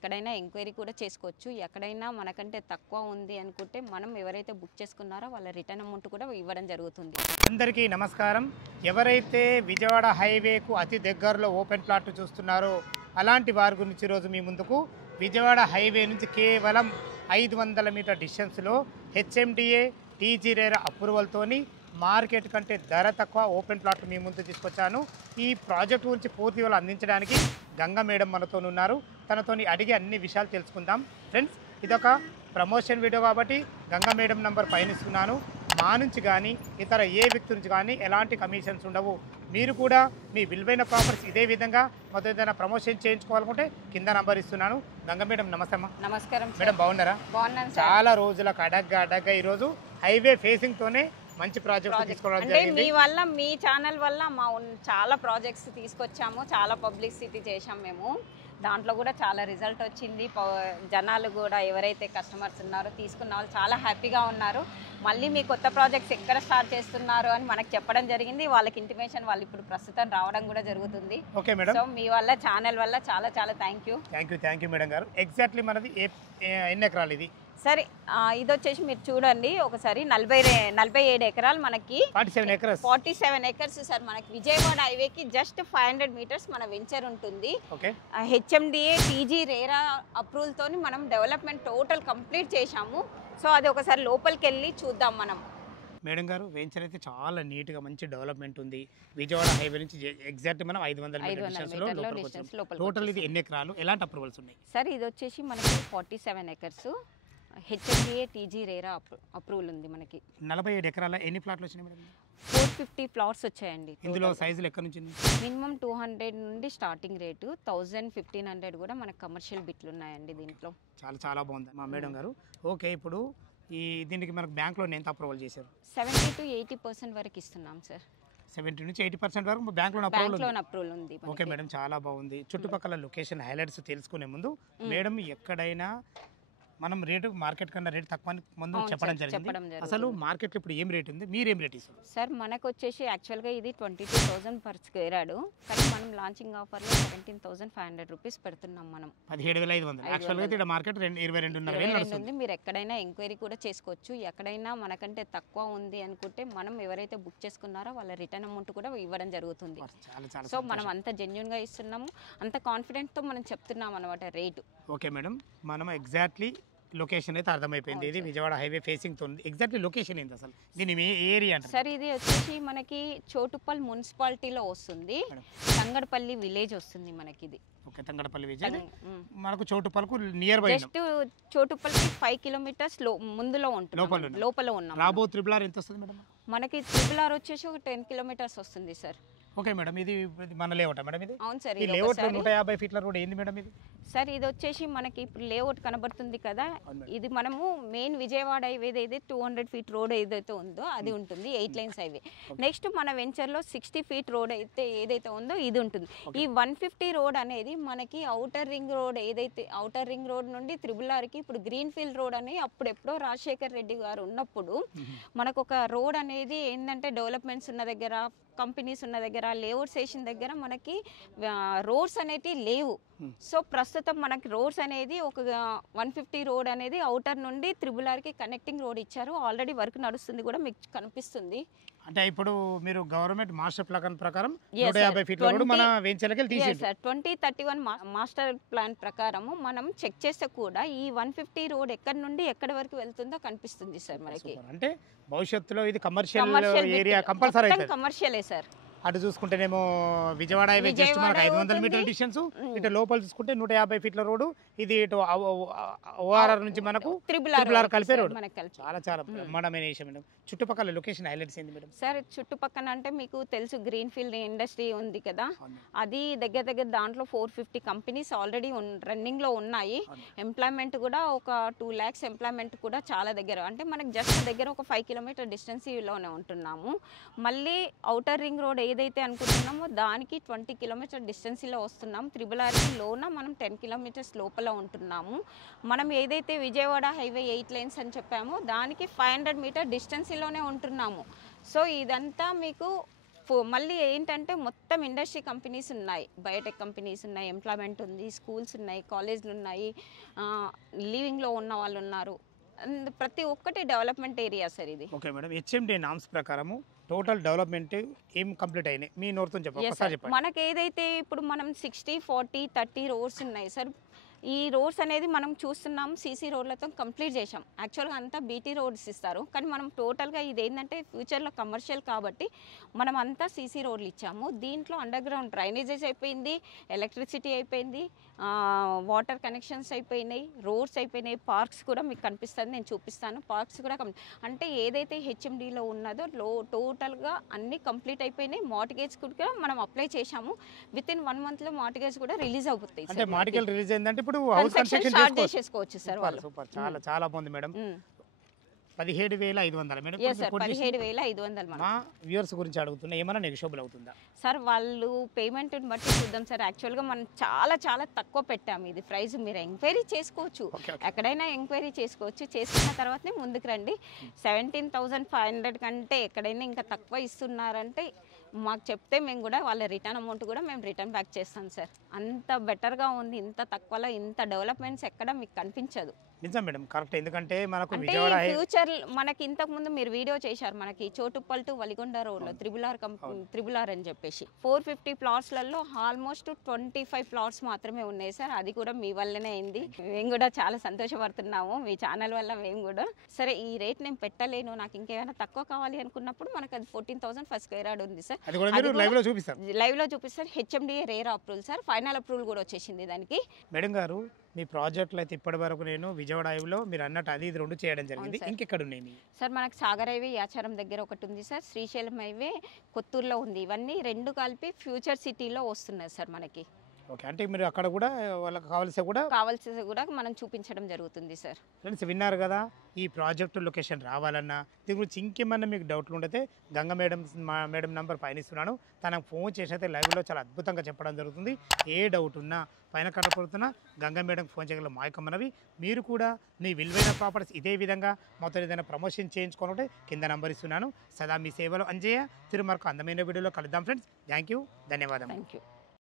ఎక్కడైనా ఎంక్వైరీ కూడా చేసుకోవచ్చు. ఎక్కడైనా మనకంటే తక్కువ ఉంది అనుకుంటే మనం ఎవరైతే బుక్ చేసుకున్నారో వాళ్ళ రిటర్న్ అమౌంట్ కూడా ఇవ్వడం జరుగుతుంది. అందరికీ నమస్కారం. ఎవరైతే విజయవాడ హైవేకు అతి దగ్గరలో ఓపెన్ ప్లాట్ చూస్తున్నారో అలాంటి వారి గురించి ఈరోజు మీ ముందుకు విజయవాడ హైవే నుంచి కేవలం 500 మీటర్ డిస్టెన్స్లో హెచ్ఎండిఏ టీజీ రేరా అప్రూవల్తోని మార్కెట్ కంటే ధర తక్కువ ఓపెన్ ప్లాట్ మీ ముందు తీసుకొచ్చాను. ఈ ప్రాజెక్ట్ గురించి పూర్తి వివరాలు అందించడానికి గంగా మేడం మనతో ఉన్నారు. తనతోని అడిగి అన్ని విషయాలు తెలుసుకుందాం. ఫ్రెండ్స్, ఇదొక ప్రమోషన్ వీడియో కాబట్టి గంగా మేడం నంబర్ పైన ఇస్తున్నాను. మా నుంచి కానీ ఇతర ఏ వ్యక్తి నుంచి కానీ ఎలాంటి కమిషన్స్ ఉండవు. మీరు కూడా మీ విలువైన ప్రాపర్టీస్ ఇదే విధంగా మొత్తం ఏదైనా ప్రమోషన్ చేయించుకోవాలనుకుంటే కింద నంబర్ ఇస్తున్నాను. గంగా మేడం నమస్తే అమ్మా. నమస్కారం మేడం, బాగున్నారా? బాగున్నాను. చాలా రోజులకు అడగ్గా ఈరోజు హైవే ఫేసింగ్తోనే మంచి ప్రాజెక్ట్ తీసుకోవడం జరిగింది. మీ వల్ల, మీ ఛానల్ వల్ల చాలా ప్రాజెక్ట్స్ తీసుకొచ్చాము, చాలా పబ్లిసిటీ చేశాం మేము. దాంట్లో కూడా చాలా రిజల్ట్ వచ్చింది. జనాలు కూడా ఎవరైతే కస్టమర్స్ ఉన్నారో తీసుకున్న వాళ్ళు చాలా హ్యాపీగా ఉన్నారు. మళ్ళీ మీ కొత్త ప్రాజెక్ట్స్ ఎక్కడ స్టార్ట్ చేస్తున్నారు అని మనకు చెప్పడం జరిగింది. వాళ్ళకి ఇంటిమేషన్ వాళ్ళు ఇప్పుడు ప్రస్తుతం రావడం కూడా జరుగుతుంది. Okay madam. సో మీ వల్ల, ఛానల్ వల్ల చాలా చాలా థ్యాంక్ యూ మేడం గారు. ఎగ్జాక్ట్లీ మనది ఎన్ని ఎకరాలు ఇది? సరే, ఇది వచ్చేసి మీరు చూడండి ఒకసారి 47 ఎకరాలు మనకి 47 ఎకర్స్ సార్. మనకి విజయవాడ హైవేకి జస్ట్ 500 మీటర్స్ మన వెంచర్ ఉంటుంది. హెచ్ఎండిఏ టీజీ రేరా అప్రూవల్ తోని మనం డెవలప్మెంట్ టోటల్ కంప్లీట్ చేశాము. సో అది ఒకసారి లోపలికి వెళ్ళి చూద్దాం మనం. మేడం గారు, వెంచర్ అయితే చాలా నీట్గా మంచి డెవలప్మెంట్ ఉంది. విజయవాడ హైవే నుంచి ఎగ్జాక్ట్ మనం 500 మీటర్స్. టోటల్ ఇది ఎన్ని ఎకరాలు, ఎలాంటి అప్రూవల్స్ ఉన్నాయి? సార్ ఇది వచ్చేసి మనకి 47 acres HMDA TG RERA approval ఉంది మనకి. 47 ఎకరాల ఎన్ని ప్లాట్లు వచ్చినాయి మేడం? 450 ప్లాట్స్ వచ్చాయండి. ఇందులో సైజులు ఎక్కడి నుంచి? మినిమం 200 నుండి స్టార్టింగ్ రేటు, 1000-1500 కూడా మనకు కమర్షియల్ బిట్లు ఉన్నాయండి దీంట్లో. చాలా బాగుంది మా మేడం గారు. ఓకే, ఇప్పుడు దీనికి మనకు బ్యాంక్లో ఎంత అప్రూవల్ చేశారు? 70-80% వరకు ఇస్తున్నాం సార్. 70 నుంచి 80% వరకు బ్యాంక్లో అప్రూవల్ ఉంది. ఓకే మేడం, చాలా బాగుంది. చుట్టుపక్కల లొకేషన్ హైలైట్స్ తెలుసుకునే ముందు మేడం, ఎక్కడైనా మనం రేటు మార్కెట్ కన్నా రేట్ తక్కువ ముందు చెప్పడం జరిగింది. అసలు మార్కెట్లో ఇప్పుడు ఏం రేట్ ఉంది, మీరు ఏం రేట్ ఇస్తారు? సార్ మనకు వచ్చేసి యాక్చువల్గా ఇది 22,000 పర్ స్క్వేర్ యార్డ్, కానీ మనం లాంచింగ్ ఆఫర్లో 17,500 రూపీస్ పెడుతున్నాం మనం. 17,500. యాక్చువల్గా అయితే మార్కెట్ 22,500 ఉంది. మీరు ఎక్కడైనా ఎంక్వైరీ కూడా చేసుకోవచ్చు. ఎక్కడైనా మనకంటే తక్కువ ఉంది అనుకుంటే మనం ఎవరైతే బుక్ చేసుకున్నారో వాళ్ళ రిటర్న్ అమౌంట్ కూడా ఇవ్వడం జరుగుతుంది. సో మనం అంత జెన్యున్గా ఇస్తున్నాము, అంత కాన్ఫిడెంట్తో మనం చెప్తున్నాం అనమాట రేటు. ఓకే మేడం, మనం ఎగ్జాక్ట్లీ లొకేషన్ అయితే అర్థమైపోయింది. ఇది విజయవాడ హైవే ఫేసింగ్ తో ఉంది. ఎగ్జాక్ట్లీ లొకేషన్ ఏంటి అసలు, దీని ఏరియా అంటే? సార్ ఇది వచ్చేసి మనకి చోటుపల్లి మున్సిపాలిటీలో వస్తుంది, తంగడపల్లి విలేజ్ వస్తుంది మనకి ఇది. ఓకే, తంగడపల్లి విలేజ్ మనకు చోటుపల్లికు నియర్ బై. జస్ట్ చోటుపల్లికి 5 కిలోమీటర్స్ ముందులో ఉంటుంది, లోపల ఉన్నాం. రాబో త్రిబుల్ ఎంత వస్తుంది మేడం? మనకి త్రిబుల్ వచ్చేసి ఒక 10 కిలోమీటర్స్ వస్తుంది సార్. ఓకే మేడం, ఇది మన లేఅవుట్ మేడం? ఇది అవును సార్. ఈ లేఅవుట్ 150 ఫీట్ల రోడ్ ఏంది మేడం ఇది? సార్ ఇది వచ్చేసి మనకి ఇప్పుడు లేఅవుట్ కనబడుతుంది కదా, ఇది మనము మెయిన్ విజయవాడ హైవే ఏదైతే 200 ఫీట్ రోడ్ ఏదైతే ఉందో అది ఉంటుంది, 8 లైన్స్ హైవే. నెక్స్ట్ మన వెంచర్లో 60 ఫీట్ రోడ్ అయితే ఏదైతే ఉందో ఇది ఉంటుంది. ఈ 150 రోడ్ అనేది మనకి ఔటర్ రింగ్ రోడ్, ఏదైతే ఔటర్ రింగ్ రోడ్ నుండి త్రిబుల్ ఆర్కి ఇప్పుడు గ్రీన్ ఫీల్డ్ రోడ్ అని అప్పుడెప్పుడో రాజశేఖర్ రెడ్డి గారు ఉన్నప్పుడు మనకు ఒక రోడ్ అనేది ఏంటంటే డెవలప్మెంట్స్ ఉన్న దగ్గర, కంపెనీస్ ఉన్న దగ్గర, లేఅవుట్ స్టేషన్ దగ్గర మనకి రోడ్స్ అనేవి లేవు. సో ప్రస్తుతం మనకి రోడ్స్ అనేది ఒక 150 రోడ్ అనేది ఔటర్ నుండి త్రిబుల్ ఆర్కి కనెక్టింగ్ రోడ్ ఇచ్చారు. ఆల్రెడీ వర్క్ నడుస్తుంది కూడా, మీకు కనిపిస్తుంది. అంటే ఇప్పుడు మీరు గవర్నమెంట్ మాస్టర్ ప్లాన్ ప్రకారం 150 ఫీట్ల రోడ్ మన వెంచర్లకి తీసేశారు సార్. 2031 మాస్టర్ ప్లాన్ ప్రకారము మనం చెక్ చేస్తే కూడా ఈ 150 రోడ్ ఎక్కడి నుండి ఎక్కడి వరకు వెళ్తుందో కనిపిస్తుంది సార్ మనకి. అంటే భవిష్యత్తులో ఇది కమర్షియల్ ఏరియా కంపల్సరీ అవుతుంది. కమర్షియలే సార్. అటు చూసుకుంటేనేమో విజయవాడ హైవే జస్ట్ మనకు 500 మీటర్ల డిస్టెన్స్, ఇటు లోపల చూసుకుంటే 150 ఫీట్ల రోడ్డు, ఇది ఇటు ఓఆర్ఆర్ నుంచి మనకు త్రిబుల్ ఆర్ కలిపే రోడ్. చాలా బ్రహ్మాండమైన విషయం మేడం. చుట్టుపక్కల లొకేషన్ హైలైట్స్ ఏంది మేడం? సార్ చుట్టుపక్కల అంటే మీకు తెలుసు గ్రీన్ ఫీల్డ్ ఇండస్ట్రీ ఉంది కదా, అది దగ్గర దాంట్లో 450 కంపెనీస్ ఆల్రెడీ రన్నింగ్ లో ఉన్నాయి. ఎంప్లాయ్మెంట్ కూడా ఒక 2 lakhs ఎంప్లాయ్మెంట్ కూడా చాలా దగ్గర, అంటే మనకి జస్ట్ దగ్గర ఒక 5 కిలోమీటర్ డిస్టెన్స్లోనే ఉంటున్నాము. మళ్ళీ ఔటర్ రింగ్ రోడ్ ఏదైతే అనుకుంటున్నామో దానికి 20 కిలోమీటర్ డిస్టెన్స్లో వస్తున్నాం. త్రిబుల్ ఆర్కి లోన మనం 10 కిలోమీటర్స్ లోపల ఉంటున్నాము. మనం ఏదైతే విజయవాడ హైవే 8 లైన్స్ అని చెప్పామో దానికి 500 మీటర్ డిస్టెన్స్లోనే ఉంటున్నాము. సో ఇదంతా మీకు మళ్ళీ ఏంటంటే మొత్తం ఇండస్ట్రీ కంపెనీస్ ఉన్నాయి, బయోటెక్ కంపెనీస్ ఉన్నాయి, ఎంప్లాయ్మెంట్ ఉంది, స్కూల్స్ ఉన్నాయి, కాలేజ్లు ఉన్నాయి, లివింగ్లో ఉన్న వాళ్ళు ఉన్నారు. ప్రతి ఒక్కటి డెవలప్మెంట్ ఏరియా సార్ ఇది. ఓకే మేడం, హెచ్ఎండి నామ్స్ ప్రకారము టోటల్ డెవలప్మెంట్ ఏం కంప్లీట్ అయినాయి మీ నోరుతో చెప్పండి. మనకి ఏదైతే ఇప్పుడు మనం 60, 40, 30 రోడ్స్ ఉన్నాయి సార్. ఈ రోడ్స్ అనేది మనం చూస్తున్నాం సీసీ రోడ్లతో కంప్లీట్ చేసాం. యాక్చువల్గా అంతా బీటీ రోడ్స్ ఇస్తారు, కానీ మనం టోటల్గా ఇది ఏంటంటే ఫ్యూచర్లో కమర్షియల్ కాబట్టి మనం అంతా సీసీ రోడ్లు ఇచ్చాము. దీంట్లో అండర్ గ్రౌండ్ డ్రైనేజెస్ అయిపోయింది, ఎలక్ట్రిసిటీ అయిపోయింది, వాటర్ కనెక్షన్స్ అయిపోయినాయి, రోడ్స్ అయిపోయినాయి, పార్క్స్ కూడా మీకు కనిపిస్తుంది, నేను చూపిస్తాను. పార్క్స్ కూడా అంటే ఏదైతే హెచ్ఎండిలో ఉన్నదో టోటల్గా అన్నీ కంప్లీట్ అయిపోయినాయి. మార్టిగేజ్ కూడా మనం అప్లై చేశాము. వితిన్ 1 monthలో మార్టిగేజ్ కూడా రిలీజ్ అవుతాయి. అంటే మార్టిగేజ్ రిలీజ్ అయిందంటే ఇప్పుడు హౌస్ కన్స్ట్రక్షన్ చేసుకోవచ్చు సార్ వాళ్ళు. సూపర్, చాలా చాలా బాగుంది మేడం. 17,500 మేడం. yes sir, 17,500. మా వ్యూవర్స్ గురించి అడుగుతున్నా, ఏమైనా నెగోషియబుల్ అవుతుందా సార్? వాళ్ళు పేమెంట్ బట్టి చూద్దాం సార్. యాక్చువల్గా మనం చాలా చాలా తక్కువ పెట్టాము ఇది ప్రైస్. మీరు ఎంక్వైరీ చేసుకోవచ్చు, ఎక్కడైనా ఎంక్వైరీ చేసుకోవచ్చు. చేసుకున్న తర్వాతనే ముందుకు రండి. 17,500 కంటే ఎక్కడైనా ఇంకా తక్కువ ఇస్తున్నారంటే మాకు చెప్తే మేము కూడా వాళ్ళ రిటర్న్ అమౌంట్ కూడా మేము రిటర్న్ బ్యాక్ చేస్తాం సార్. అంత బెటర్గా ఉంది. ఇంత తక్కువలో ఇంత డెవలప్మెంట్స్ ఎక్కడ మీకు కనిపించదు. నిజం మేడం, కరెక్ట్. ఎందుకంటే మనకు ఫ్యూచర్ మనకి ఇంతకు ముందు మీరు వీడియో చేశారు, మనకి చోటుప్పల్ టు వలిగొండ రోడ్లో త్రిబుల్ ఆర్ అని చెప్పేసి 450 ప్లాట్స్లలో ఆల్మోస్ట్ 25 ప్లాట్స్ మాత్రమే ఉన్నాయి సార్. అది కూడా మీ వల్లనే అయింది. మేము కూడా చాలా సంతోషపడుతున్నాము మీ ఛానల్ వల్ల. మేము కూడా సరే ఈ రేట్ నేను పెట్టలేను, నాకు ఇంకేమైనా తక్కువ కావాలి అనుకున్నప్పుడు మనకు అది 14,000 ఫర్ స్క్వేర్ యార్డ్ ఉంది సార్. లైవ్ లో చూపిస్తారు. HMDA rare approval sir, final approval కూడా వచ్చేసింది దానికి. మేడం గారు, మీ ప్రాజెక్టులు అయితే ఇప్పటి వరకు నేను విజయవాడ హైవేలో మీరు అన్నట్టు అది 2 చేయడం జరిగింది. ఇంకెక్కడ ఉన్నాయి సార్? మనకు సాగర్ హైవే యాచారం దగ్గర ఒకటి ఉంది సార్, శ్రీశైలం హైవే కొత్తూరులో ఉంది. ఇవన్నీ 2 కలిపి ఫ్యూచర్ సిటీలో వస్తున్నాయి సార్ మనకి. ఓకే, అంటే మీరు అక్కడ కూడా వాళ్ళకి కావాల్సి కూడా మనం చూపించడం జరుగుతుంది సార్. ఫ్రెండ్స్ విన్నారు కదా, ఈ ప్రాజెక్టు లొకేషన్ రావాలన్నా దీని గురించి ఇంకేమన్నా మీకు డౌట్లు ఉంటే గంగ మేడం నంబర్ పైన ఇస్తున్నాను, తనకు ఫోన్ చేసినైతే లైవ్లో చాలా అద్భుతంగా చెప్పడం జరుగుతుంది. ఏ డౌట్ ఉన్నా పైన కనపడుతున్నా గంగ మేడంకి ఫోన్ చేయగల మాయకమ్మనవి. మీరు కూడా మీ విలువైన ప్రాపర్టీస్ ఇదే విధంగా మొత్తం ఏదైనా ప్రమోషన్ చేయించుకోవాలంటే కింద నంబర్ ఇస్తున్నాను. సదా మీ సేవలో అంజయ్య. తిరుమరకు అందమైన వీడియోలో కలుద్దాం ఫ్రెండ్స్. థ్యాంక్ యూ, ధన్యవాదాలు. Thank you.